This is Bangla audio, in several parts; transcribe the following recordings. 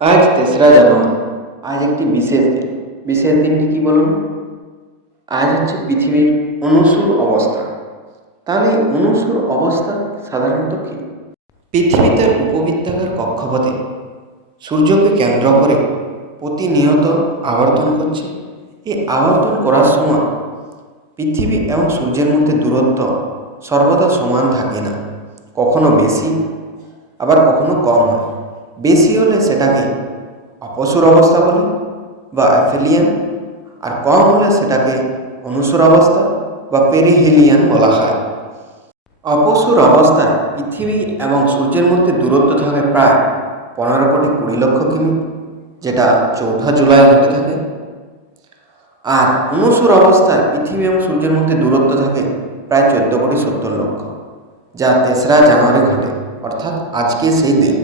আজ ৩রা জানুয়ারি। আজ একটি বিশেষ দিন। বিশেষ দিনটি কী বলুন? আজ হচ্ছে পৃথিবীর অনুসুর অবস্থা। তাহলে এই অনুসুর অবস্থা সাধারণত কী? পৃথিবীতে উপবৃত্তাকার কক্ষপথে সূর্যকে কেন্দ্র করে প্রতিনিয়ত আবর্তন করছে। এই আবর্তন করার সময় পৃথিবী এবং সূর্যের মধ্যে দূরত্ব সর্বদা সমান থাকে না। কখনো বেশি, আবার কখনো কম হয়। বেশি হলে সেটাকে অপসর অবস্থা বলে বা অ্যাফেলিয়ান, আর কম হলে সেটাকে অনুসর অবস্থা বা পেরিহেলিয়ান বলা হয়। অপসর অবস্থায় পৃথিবী এবং সূর্যের মধ্যে দূরত্ব থাকে প্রায় 15,20,00,000 কিমি, যেটা 4 জুলাই ঘটে থাকে। আর অনুসর অবস্থায় পৃথিবী এবং সূর্যের মধ্যে দূরত্ব থাকে প্রায় 14,70,00,000, যা 3রা জানুয়ারি ঘটে, অর্থাৎ আজকে সেই দিন।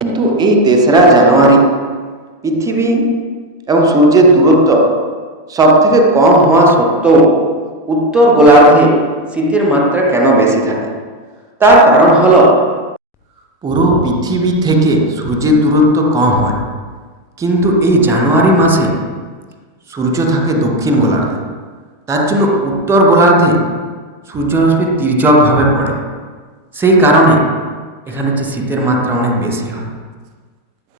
কিন্তু এই 3রা জানুয়ারি পৃথিবী এবং সূর্যের দূরত্ব সব থেকে কম হওয়া সত্ত্বেও উত্তর গোলার্ধে শীতের মাত্রা কেন বেশি থাকে? তার কারণ হল পুরো পৃথিবী থেকে সূর্যের দূরত্ব কম হয়, কিন্তু এই জানুয়ারি মাসে সূর্য থাকে দক্ষিণ গোলার্ধে। তার জন্য উত্তর গোলার্ধে সূর্যরশ্মি তির্যকভাবে পড়ে। সেই কারণে এখানে যে শীতের মাত্রা অনেক বেশি হয়।